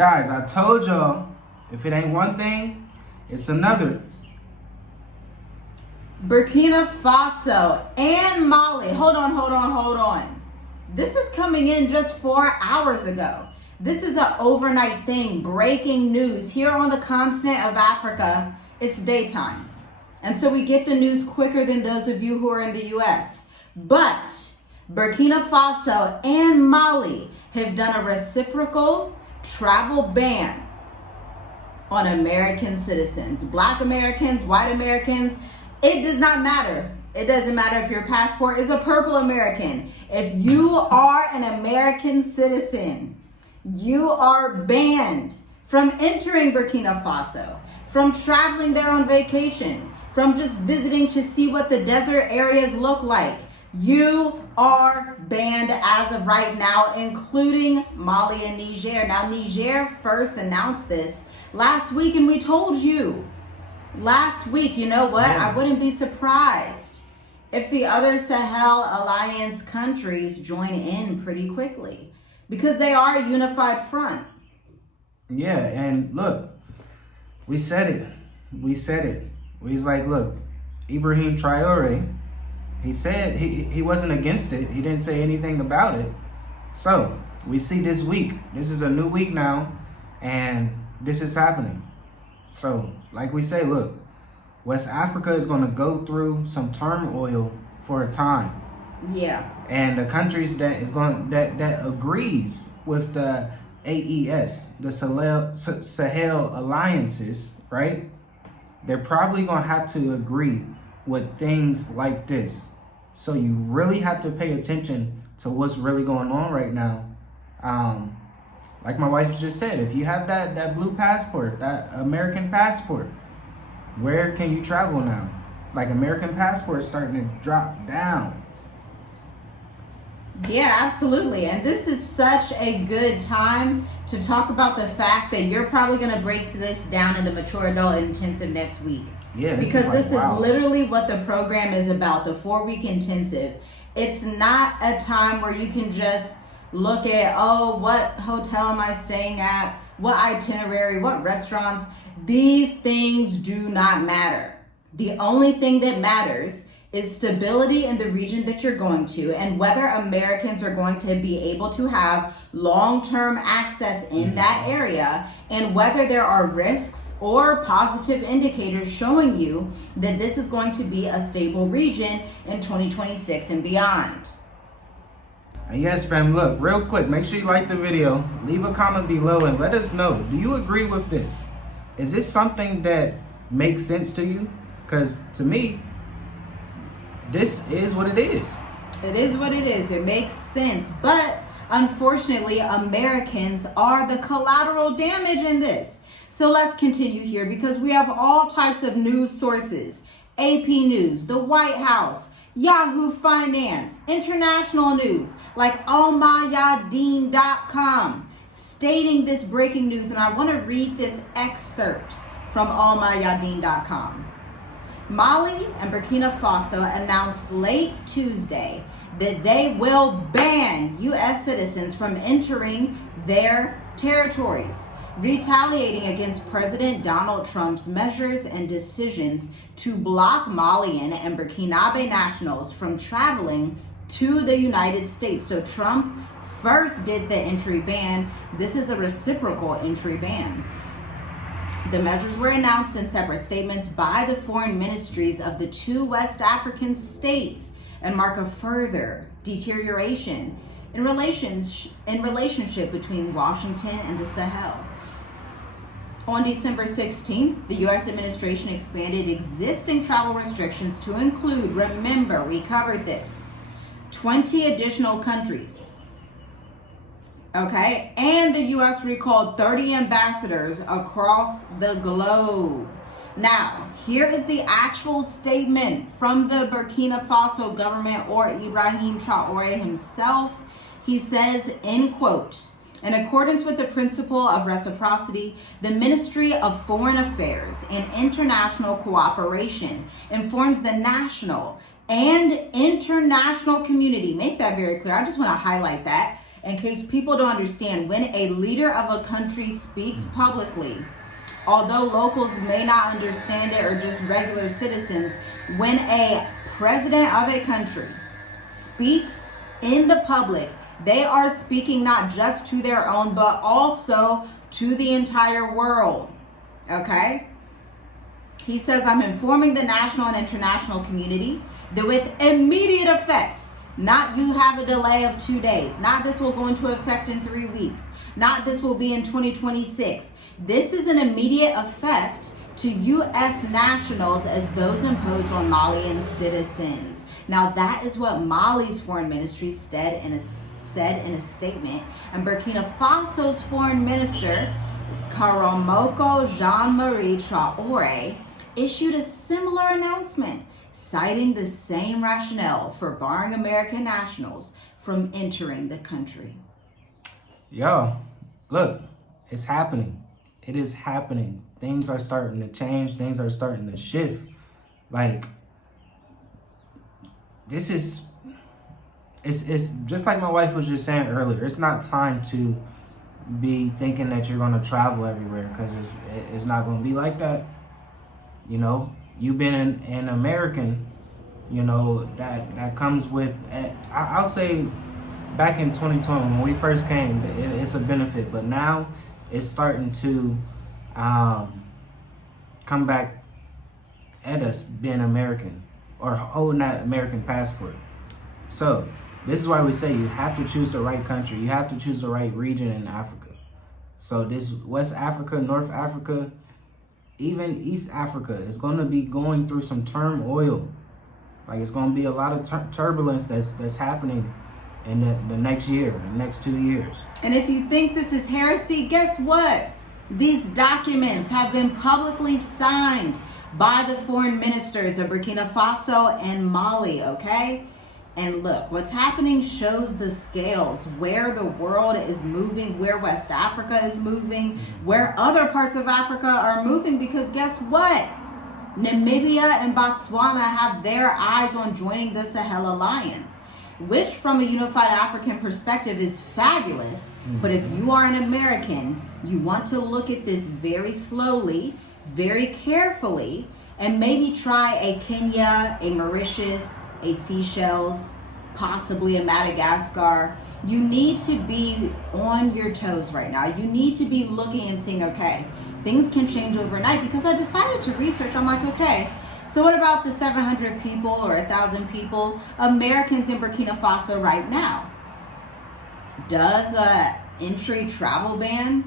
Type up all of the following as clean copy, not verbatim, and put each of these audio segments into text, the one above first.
Guys, I told y'all, if it ain't one thing, it's another. Burkina Faso and Mali. Hold on. This is coming in just 4 hours ago. This is an overnight thing, breaking news. Here on the continent of Africa, it's daytime. And so we get the news quicker than those of you who are in the US. But Burkina Faso and Mali have done a reciprocal travel ban on American citizens. Black Americans, white Americans, it does not matter. It doesn't matter if your passport is a purple American. If you are an American citizen, you are banned from entering Burkina Faso, from traveling there on vacation, from just visiting to see what the desert areas look like. You are banned as of right now, including Mali and Niger. Now, Niger first announced this last week, and we told you last week, you know what? I wouldn't be surprised if the other Sahel Alliance countries join in pretty quickly, because they are a unified front. Yeah, and look, we said it. We was like, look, Ibrahim Traore, he said he wasn't against it. He didn't say anything about it. So we see this week. This is a new week now, and this is happening. So, like we say, look, West Africa is going to go through some turmoil for a time. Yeah. And the countries that agrees with the AES, the Sahel alliances, right? They're probably going to have to agree with things like this. So you really have to pay attention to what's really going on right now. Like my wife just said, if you have that blue passport, that American passport, where can you travel now? Like, American passports starting to drop down. Yeah, absolutely. And this is such a good time to talk about the fact that you're probably going to break this down into mature adult intensive next week. Yeah, because this is literally what the program is about, the 4-week intensive. It's not a time where you can just look at, oh, what hotel am I staying at? What itinerary? What restaurants? These things do not matter. The only thing that matters is stability in the region that you're going to, and whether Americans are going to be able to have long-term access in that area, and whether there are risks or positive indicators showing you that this is going to be a stable region in 2026 and beyond. And yes, fam, look, real quick, make sure you like the video, leave a comment below, and let us know, do you agree with this? Is this something that makes sense to you? Because to me, this is what it is. It is what it is. It makes sense. But unfortunately, Americans are the collateral damage in this. So let's continue here, because we have all types of news sources. AP News, the White House, Yahoo Finance, international news like almayadeen.com stating this breaking news. And I want to read this excerpt from almayadeen.com. Mali and Burkina Faso announced late Tuesday that they will ban U.S. citizens from entering their territories, retaliating against President Donald Trump's measures and decisions to block Malian and Burkinabè nationals from traveling to the United States. So Trump first did the entry ban. This is a reciprocal entry ban. The measures were announced in separate statements by the foreign ministries of the two West African states and mark a further deterioration in relationship between Washington and the Sahel. On December 16th, the U.S. administration expanded existing travel restrictions to include, remember, we covered this, 20 additional countries. Okay, and the U.S. recalled 30 ambassadors across the globe. Now, here is the actual statement from the Burkina Faso government, or Ibrahim Traore himself. He says, end quote, in accordance with the principle of reciprocity, the Ministry of Foreign Affairs and International Cooperation informs the national and international community, make that very clear, I just want to highlight that, In case people don't understand, when a leader of a country speaks publicly, although locals may not understand it or just regular citizens, when a president of a country speaks in the public, they are speaking not just to their own, but also to the entire world. Okay? He says, I'm informing the national and international community that with immediate effect, not you have a delay of 2 days, not this will go into effect in 3 weeks, not this will be in 2026. This is an immediate effect to U.S. nationals as those imposed on Malian citizens. Now that is what Mali's foreign ministry said in a statement, and Burkina Faso's foreign minister, Karamoko Jean-Marie Traoré, issued a similar announcement, citing the same rationale for barring American nationals from entering the country. Yo, look, it's happening. It is happening. Things are starting to change. Things are starting to shift. Like, this is, it's just like my wife was just saying earlier. It's not time to be thinking that you're going to travel everywhere, because it's not going to be like that. You know, you've been an American, you know, that comes with, I'll say back in 2020 when we first came, it's a benefit, but now it's starting to come back at us being American or holding that American passport. So this is why we say you have to choose the right country. You have to choose the right region in Africa. So this West Africa, North Africa, even East Africa is going to be going through some turmoil. Like, it's going to be a lot of turbulence that's happening in the next year, the next 2 years. And if you think this is heresy, guess what? These documents have been publicly signed by the foreign ministers of Burkina Faso and Mali, okay? And look, what's happening shows the scales, where the world is moving, where West Africa is moving, where other parts of Africa are moving, because guess what? Namibia and Botswana have their eyes on joining the Sahel Alliance, which from a unified African perspective is fabulous. But if you are an American, you want to look at this very slowly, very carefully, and maybe try a Kenya, a Mauritius, a Seychelles, possibly a Madagascar. You need to be on your toes right now. You need to be looking and saying, okay, things can change overnight, because I decided to research. I'm like, okay, so what about the 700 people or 1,000 people, Americans in Burkina Faso right now? Does a entry travel ban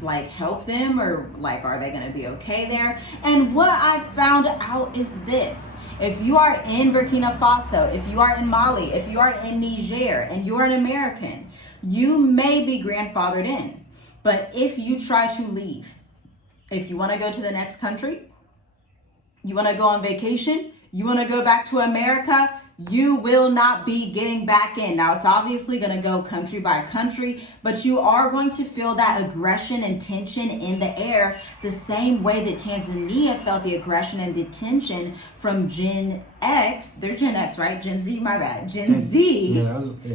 like help them, or like are they going to be okay there? And what I found out is this: if you are in Burkina Faso, if you are in Mali, if you are in Niger, and you're an American, you may be grandfathered in. But if you try to leave, if you want to go to the next country, you want to go on vacation, you want to go back to America, you will not be getting back in. Now, it's obviously going to go country by country, but you are going to feel that aggression and tension in the air, the same way that Tanzania felt the aggression and the tension from Gen X. They're Gen X, right? Gen Z, my bad. Gen Z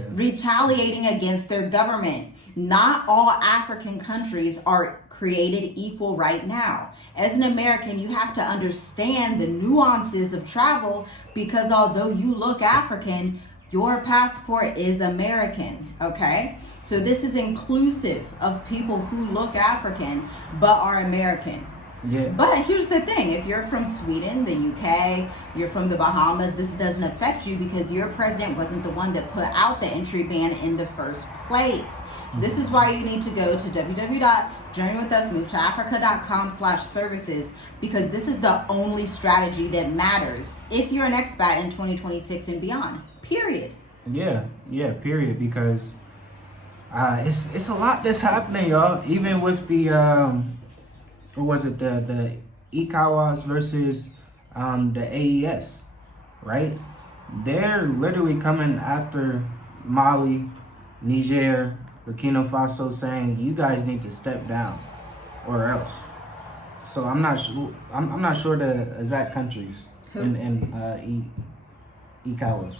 retaliating against their government. Not all African countries are created equal right now. As an American, you have to understand the nuances of travel, because although you look African, your passport is American, okay? So this is inclusive of people who look African but are American. Yeah. But here's the thing: if you're from Sweden, the UK, you're from the Bahamas, this doesn't affect you, because your president wasn't the one that put out the entry ban in the first place. This is why you need to go to www.journeywithusmovetoafrica.com/services, because this is the only strategy that matters if you're an expat in 2026 and beyond, period. Yeah, period, because it's a lot that's happening, y'all. Even with the what was it, the ECOWAS versus the AES, right? They're literally coming after Mali, Niger, Burkina Faso, saying you guys need to step down or else. So I'm not sure the exact countries in ECOWAS.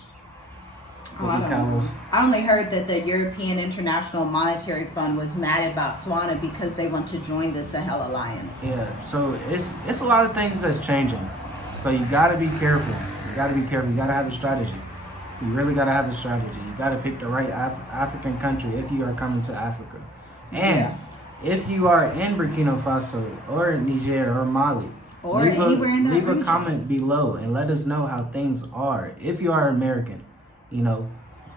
Oh, I only heard that the European International Monetary Fund was mad at Botswana because they want to join the Sahel Alliance. Yeah, so it's a lot of things that's changing. So you gotta be careful. You gotta be careful. You gotta have a strategy. You really gotta have a strategy. You gotta pick the right African country if you are coming to Africa. And if you are in Burkina Faso or Niger or Mali, or anywhere in that leave region, a comment below and let us know how things are. If you are American, you know,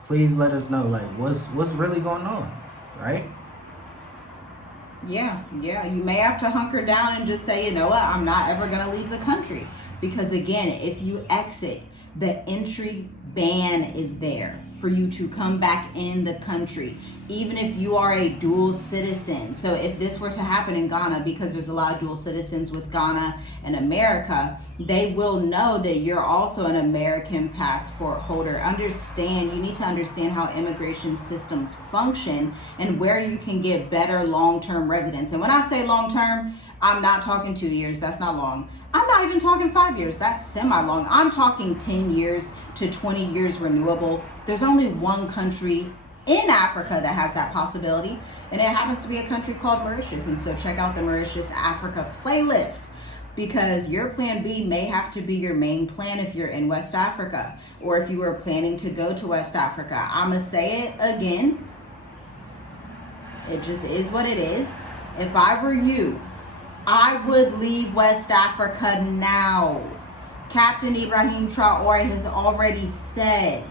please let us know like what's really going on, right? Yeah, you may have to hunker down and just say, you know what, I'm not ever going to leave the country. Because again, if you exit, the entry ban is there for you to come back in the country, even if you are a dual citizen. So if this were to happen in Ghana, because there's a lot of dual citizens with Ghana and America, they will know that you're also an American passport holder. You need to understand how immigration systems function and where you can get better long-term residence. And when I say long-term, I'm not talking 2 years, that's not long. I'm not even talking 5 years, that's semi-long. I'm talking 10 years to 20 years renewable. There's only one country in Africa that has that possibility, and it happens to be a country called Mauritius. And so check out the Mauritius Africa playlist, because your plan B may have to be your main plan if you're in West Africa, or if you were planning to go to West Africa. I'ma say it again, it just is what it is. If I were you, I would leave West Africa now. Captain Ibrahim Traore has already said,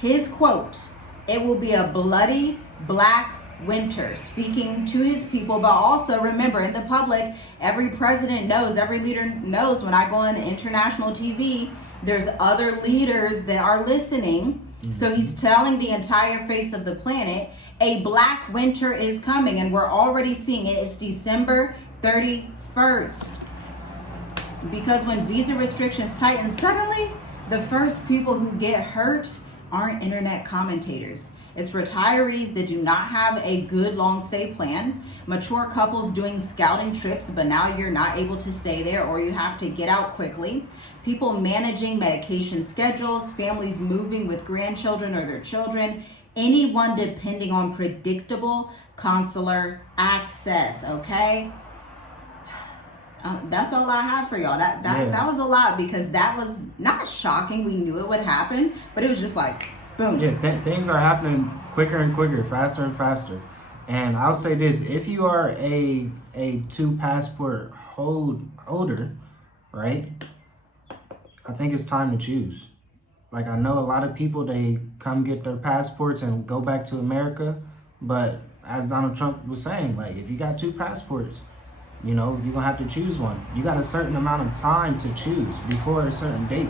his quote, "It will be a bloody black winter," speaking to his people. But also remember, in the public, every president knows, every leader knows, when I go on international TV, there's other leaders that are listening. So he's telling the entire face of the planet, a black winter is coming, and we're already seeing it. It's December 31st. Because when visa restrictions tighten, suddenly the first people who get hurt aren't internet commentators. It's retirees that do not have a good long stay plan, mature couples doing scouting trips, but now you're not able to stay there or you have to get out quickly, people managing medication schedules, families moving with grandchildren or their children, anyone depending on predictable consular access, okay? That's all I have for y'all. That was a lot, because that was not shocking. We knew it would happen, but it was just like, boom. Yeah, things are happening quicker and quicker, faster and faster. And I'll say this: if you are a 2 passport holder, right? I think it's time to choose. Like, I know a lot of people, they come get their passports and go back to America, but as Donald Trump was saying, like, if you got 2 passports, you know, you're gonna have to choose one. You got a certain amount of time to choose before a certain date.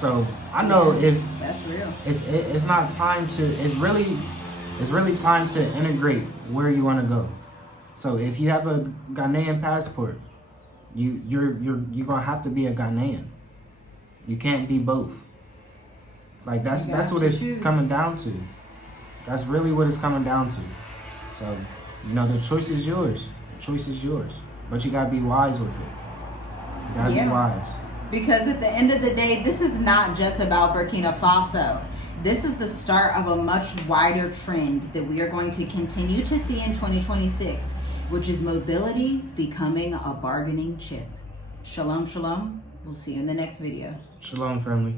So I know if that's real, it's not time to. It's really time to integrate where you want to go. So if you have a Ghanaian passport, you're gonna have to be a Ghanaian. You can't be both. Like that's what it's coming down to. That's really what it's coming down to. So, you know, the choice is yours. Choice is yours, but you gotta be wise with it. You gotta be wise. Because at the end of the day, this is not just about Burkina Faso. This is the start of a much wider trend that we are going to continue to see in 2026, which is mobility becoming a bargaining chip. Shalom, shalom. We'll see you in the next video. Shalom, family.